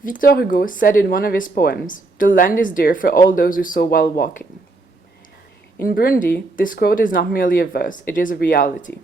Victor Hugo said in one of his poems, "The land is dear for all those who sow while walking." In Burundi, this quote is not merely a verse, it is a reality.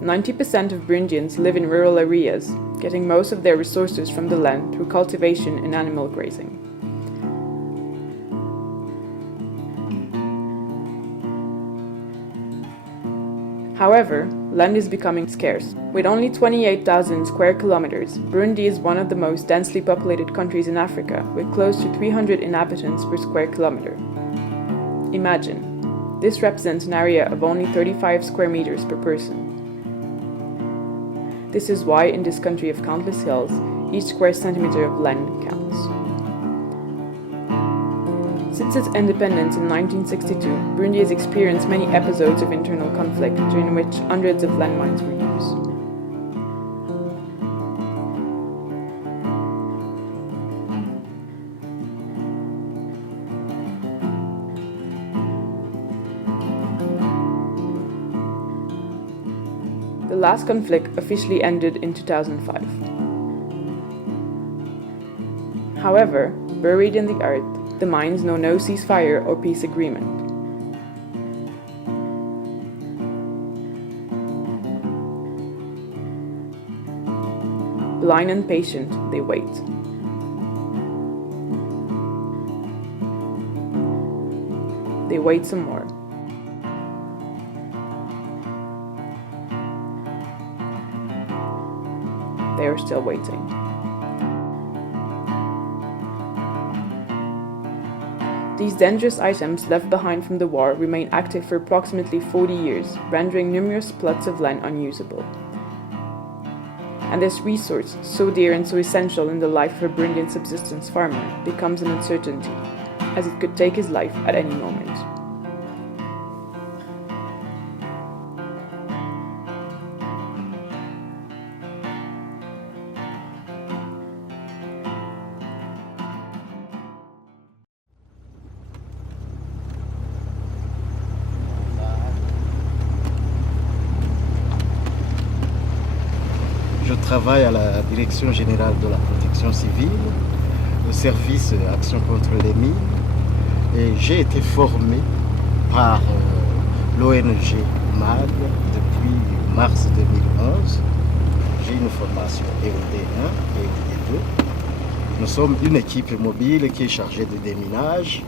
90% of Burundians live in rural areas, getting most of their resources from the land through cultivation and animal grazing. However, land is becoming scarce. With only 28,000 square kilometers, Burundi is one of the most densely populated countries in Africa, with close to 300 inhabitants per square kilometer. Imagine, this represents an area of only 35 square meters per person. This is why, in this country of countless hills, each square centimeter of land counts. Since its independence in 1962, Burundi has experienced many episodes of internal conflict during which hundreds of landmines were used. The last conflict officially ended in 2005. However, buried in the earth, the mines know no ceasefire or peace agreement. Blind and patient, they wait. They wait some more. They are still waiting. These dangerous items left behind from the war remain active for approximately 40 years, rendering numerous plots of land unusable. And this resource, so dear and so essential in the life of a Burundian subsistence farmer, becomes an uncertainty, as it could take his life at any moment. Je travaille à la Direction générale de la protection civile, au service Action contre les mines, et j'ai été formé par l'ONG MAD depuis mars 2011. J'ai une formation EOD1 et EOD2. Nous sommes une équipe mobile qui est chargée de déminage.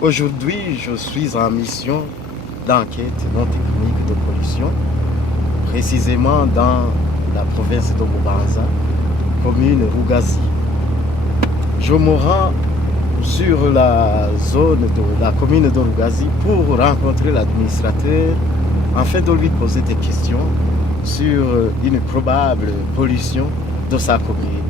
Aujourd'hui, je suis en mission d'enquête non technique de pollution, précisément dans la province de Bubanza, commune Rugazi. Je me rends sur la zone de la commune de Rugazi pour rencontrer l'administrateur afin de lui poser des questions sur une probable pollution de sa commune.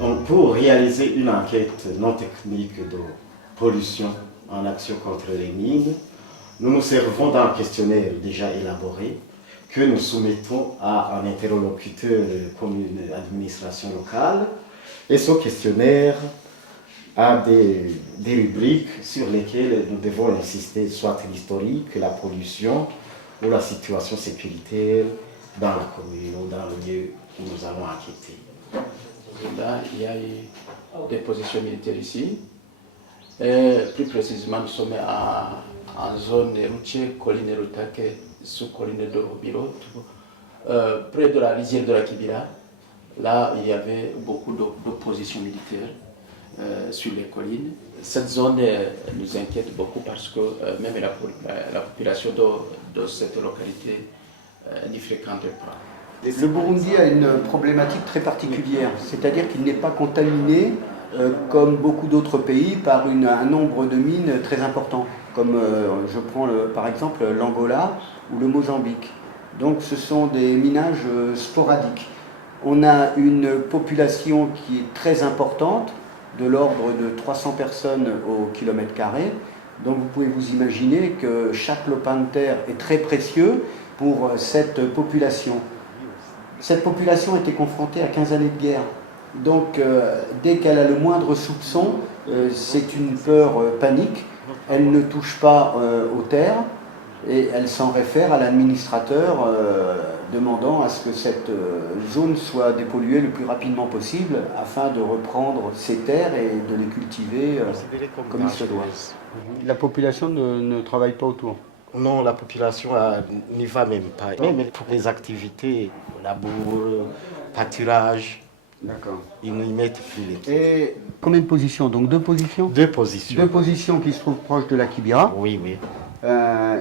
Donc, pour réaliser une enquête non technique de pollution en action contre les mines, nous nous servons d'un questionnaire déjà élaboré que nous soumettons à un interlocuteur commune administration locale. Et ce questionnaire a des rubriques sur lesquelles nous devons insister, soit l'historique, la pollution ou la situation sécuritaire dans la commune ou dans le lieu où nous allons enquêter. Là, il y a des positions militaires ici. Plus précisément, nous sommes en zone routière, colline Rutake, sous colline de Rubiro, près de la rizière de la Kibira. Là, il y avait beaucoup de positions militaires sur les collines. Cette zone nous inquiète beaucoup parce que même la population de cette localité n'y fréquente pas. Le Burundi a une problématique très particulière, c'est-à-dire qu'il n'est pas contaminé comme beaucoup d'autres pays par un nombre de mines très important, comme je prends par exemple l'Angola ou le Mozambique. Donc ce sont des minages sporadiques. On a une population qui est très importante, de l'ordre de 300 personnes au kilomètre carré. Donc vous pouvez vous imaginer que chaque lopin de terre est très précieux pour cette population. Cette population était confrontée à 15 années de guerre. Donc dès qu'elle a le moindre soupçon, c'est une peur panique. Elle ne touche pas aux terres et elle s'en réfère à l'administrateur demandant à ce que cette zone soit dépolluée le plus rapidement possible afin de reprendre ces terres et de les cultiver comme il se doit. La population ne travaille pas autour? Non, la population n'y va même pas. Même pour les activités, labour, pâturage, d'accord, ils n'y mettent plus les pieds. Et combien de positions? Donc 2 positions? 2 positions. 2 positions qui se trouvent proches de la Kibira. Oui, oui.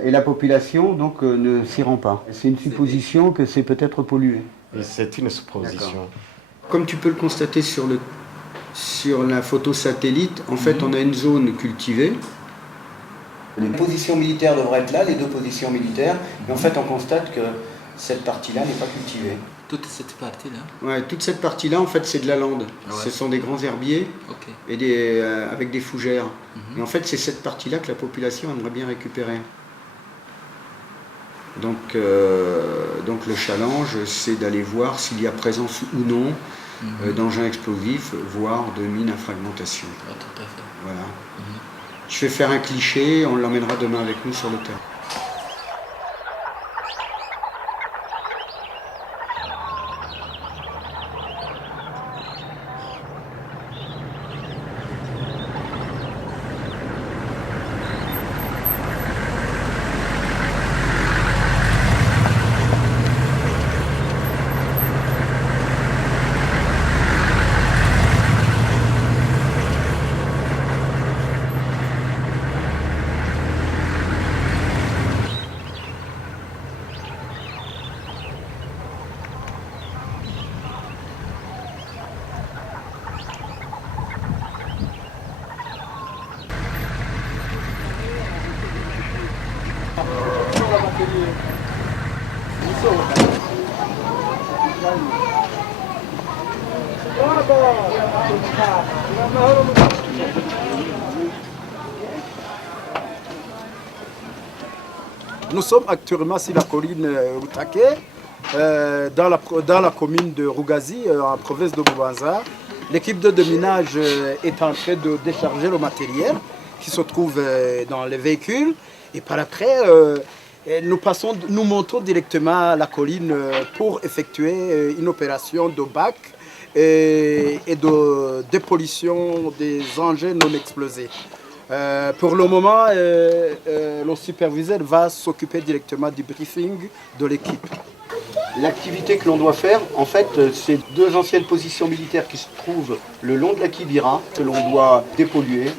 Et la population donc ne s'y rend pas. C'est une supposition que c'est peut-être pollué. Et c'est une supposition. Comme tu peux le constater sur la photo satellite, en fait on a une zone cultivée. Les positions militaires devraient être là, les 2 positions militaires, mais en fait on constate que cette partie-là n'est pas cultivée. Toute cette partie-là? Ouais, toute cette partie-là en fait c'est de la lande. Ah ouais. Ce sont des grands herbiers et avec des fougères. Et en fait c'est cette partie-là que la population aimerait bien récupérer. Donc le challenge c'est d'aller voir s'il y a présence ou non d'engins explosifs, voire de mines à fragmentation. Ah, tout à fait. Voilà. Je vais faire un cliché, on l'emmènera demain avec nous sur le terrain. Nous sommes actuellement sur la colline Rutake, dans la commune de Rugazi, en province de Bubanza. L'équipe de déminage est en train de décharger le matériel qui se trouve dans les véhicules. Et par après, nous montons directement à la colline pour effectuer une opération de bac et de dépollution des engins non explosés. Pour le moment, le superviseur va s'occuper directement du briefing de l'équipe. L'activité que l'on doit faire, en fait, c'est 2 anciennes positions militaires qui se trouvent le long de la Kibira, que l'on doit dépolluer.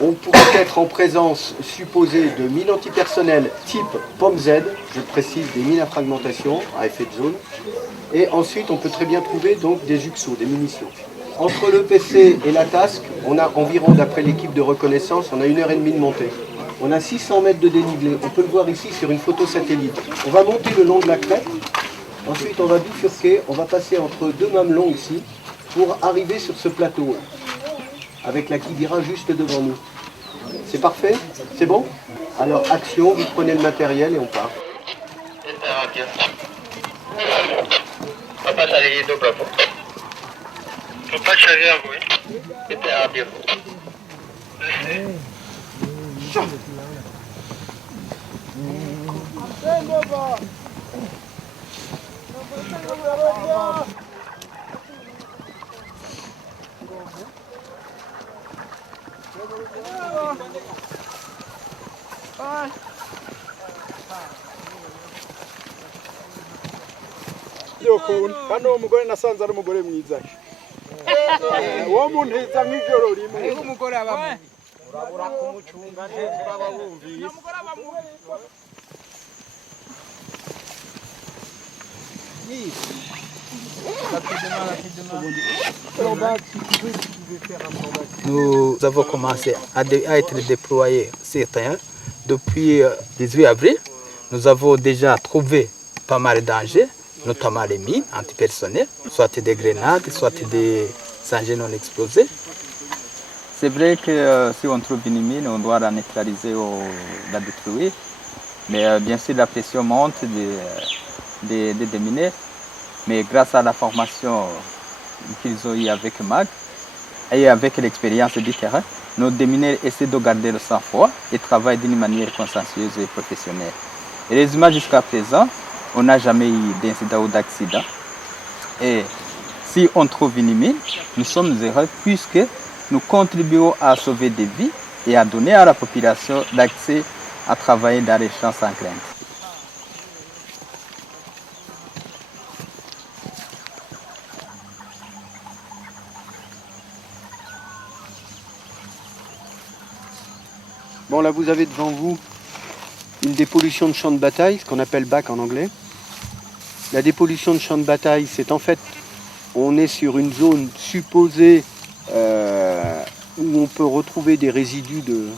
On pourrait être en présence supposée de mines antipersonnelles type POM-Z, je précise des mines à fragmentation à effet de zone. Et ensuite, on peut très bien trouver donc des UXO, des munitions. Entre le PC et la TASC, on a environ, d'après l'équipe de reconnaissance, on a 1h30 de montée. On a 600 mètres de dénivelé. On peut le voir ici sur une photo satellite. On va monter le long de la crête. Ensuite, on va bifurquer. On va passer entre 2 mamelons ici pour arriver sur ce plateau avec la Kibira juste devant nous. C'est parfait? C'est bon? Alors, action, vous prenez le matériel et on part. Hano umugore nasanze ari umugore mwiza. Uwo muntu hiza nk'ijoro rimwe. Ariko umugore abamu. Urabura kumucunga neza baba bumvise. Nous avons commencé à être déployés certains depuis 18 avril. Nous avons déjà trouvé pas mal de dangers, notamment les mines antipersonnelles, soit des grenades, soit des engins non explosés. C'est vrai que si on trouve une mine, on doit la neutraliser ou la détruire. Mais bien sûr, la pression monte des déminés. Mais grâce à la formation qu'ils ont eue avec MAG et avec l'expérience du terrain, nos démineurs essaient de garder le sang-froid et travaillent d'une manière consciencieuse et professionnelle. Heureusement, jusqu'à présent, on n'a jamais eu d'incident ou d'accident. Et si on trouve une mine, nous sommes heureux puisque nous contribuons à sauver des vies et à donner à la population l'accès à travailler dans les champs sans crainte. Bon, là, vous avez devant vous une dépollution de champ de bataille, ce qu'on appelle BAC en anglais. La dépollution de champ de bataille, c'est en fait, on est sur une zone supposée où on peut retrouver des résidus de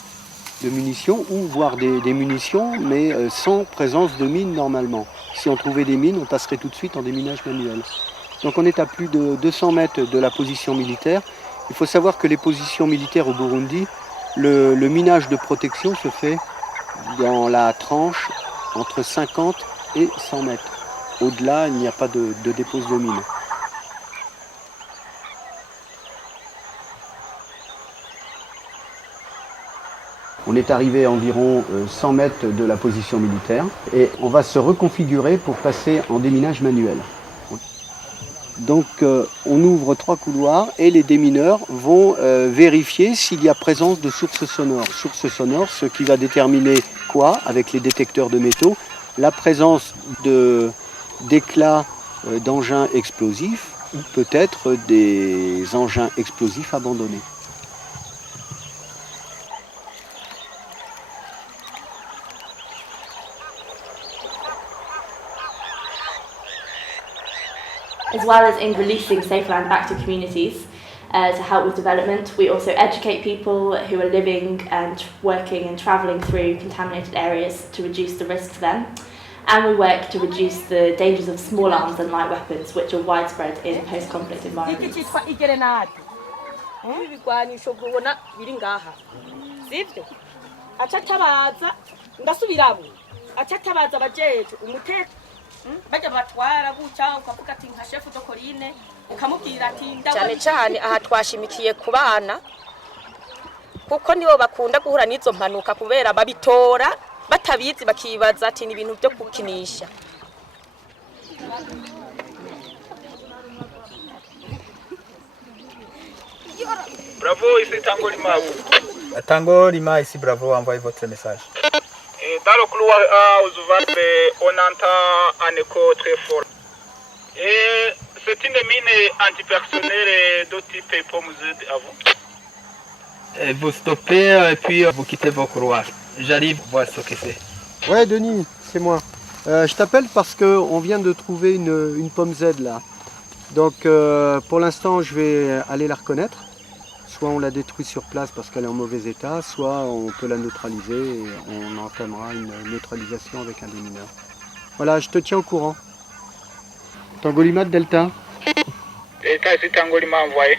munitions, ou voire des munitions, mais sans présence de mines normalement. Si on trouvait des mines, on passerait tout de suite en déminage manuel. Donc on est à plus de 200 mètres de la position militaire. Il faut savoir que les positions militaires au Burundi, le minage de protection se fait dans la tranche entre 50 et 100 mètres. Au-delà, il n'y a pas de dépose de mine. On est arrivé à environ 100 mètres de la position militaire et on va se reconfigurer pour passer en déminage manuel. Donc on ouvre 3 couloirs et les démineurs vont vérifier s'il y a présence de sources sonores. Sources sonores, ce qui va déterminer quoi avec les détecteurs de métaux? La présence d'éclats d'engins explosifs ou peut-être des engins explosifs abandonnés. As well as in releasing safe land back to communities to help with development, we also educate people who are living and working and travelling through contaminated areas to reduce the risk to them. And we work to reduce the dangers of small arms and light weapons, which are widespread in post-conflict environments. bajya batwara guca ukavuga ati nka chef de colline ukamubwira ati cyane cyane aha twashimikiye ku bana kuko nibo bakunda guhura n'izo mpanuka kubera babitora batabizi bakibaza ati ni ibintu byo gukinisha. Bravo, ici Tango Lima. Tango Lima, ici Bravo, envoyez votre message. Dans le couloir aux Ouvarbe, on entend un écho très fort. Et c'est une mine antipersonnelle de type pomme à vous. Vous stoppez et puis vous quittez vos couloirs. J'arrive voir ce que c'est. Ouais, Denis, c'est moi. Je t'appelle parce qu'on vient de trouver une pomme Z là. Donc pour l'instant, je vais aller la reconnaître. Soit on la détruit sur place parce qu'elle est en mauvais état, soit on peut la neutraliser et on entamera une neutralisation avec un démineur. Voilà, je te tiens au courant. Tango Lima de Delta. Delta, c'est Tango Lima envoyé.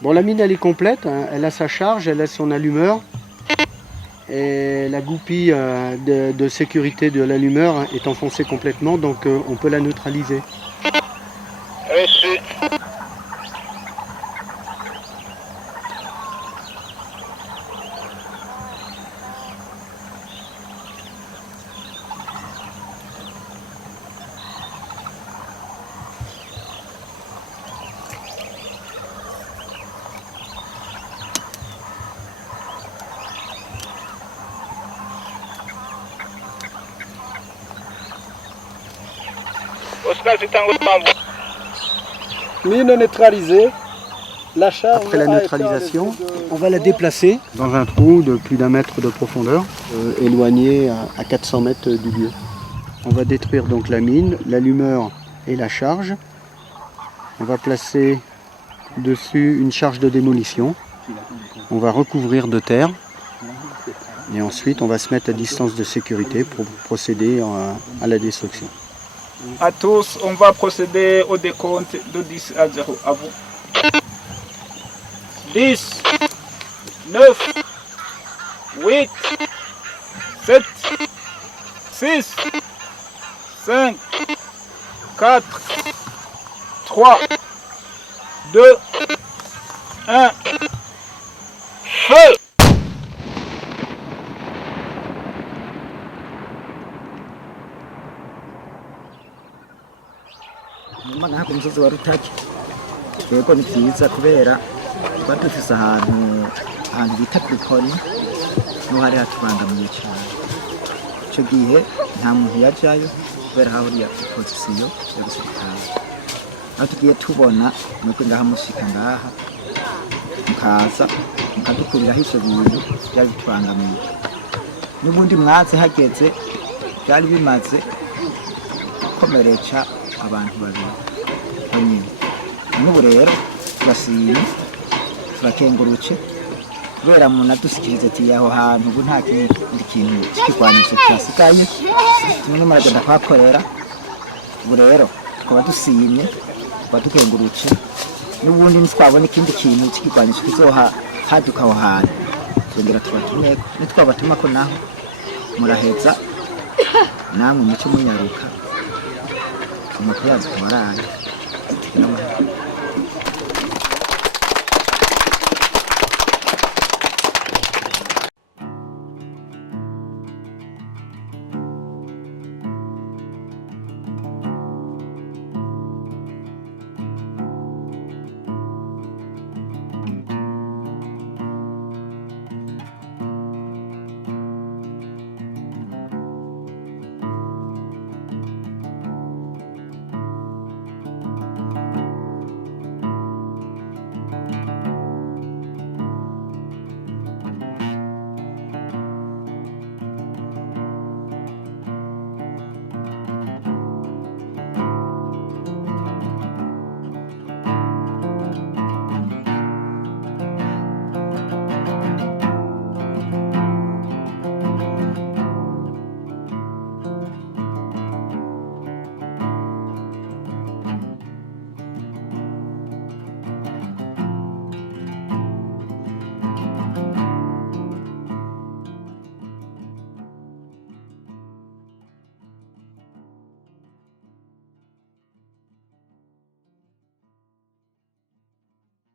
Bon, la mine elle est complète, hein. Elle a sa charge, elle a son allumeur. Et la goupille de sécurité de l'allumeur est enfoncée complètement, donc on peut la neutraliser. Reçu. Mine neutralisée. La charge. Après la neutralisation, on va la déplacer dans un trou de plus d'1 mètre de profondeur, éloigné à 400 mètres du lieu. On va détruire donc la mine, l'allumeur et la charge. On va placer dessus une charge de démolition. On va recouvrir de terre. Et ensuite, on va se mettre à distance de sécurité pour procéder à la destruction. À tous, on va procéder au décompte de 10 à 0. À vous. 10, 9, 8, 7, 6, 5, 4, 3, 2, 1, feu! musozi wa Rutake yego ni byiza kubera twari dufise ahantu bita Kriponi no hari hatubangamiye cyane icyo gihe nta muntu yajayo kubera hahuriye pozisiyo ya gisirikare aho tugiye tubona nuko ngaha mushika ngaha mukaza mukadukuriraho ivyo bintu byari bitubangamiye n'ubundi mwaze hageze byari bimaze gukomeretsa abantu babiri nyine n'ubu rero turashimye turakenguruke kubera umuntu adusikiriza ati aho hantu ubu nta kindi kintu kikigwanisha cyasigaye tumwe muragenda kuhakorera ubu rero tukaba dusimye tukaba dukenguruke n'ubundi ntitwabona ikindi kintu kikigwanisha kizoha haduka aho hantu twongera tubatumeko nitwabatumako naho muraheza namwe muce munyaruka amakuru yazo kubaraye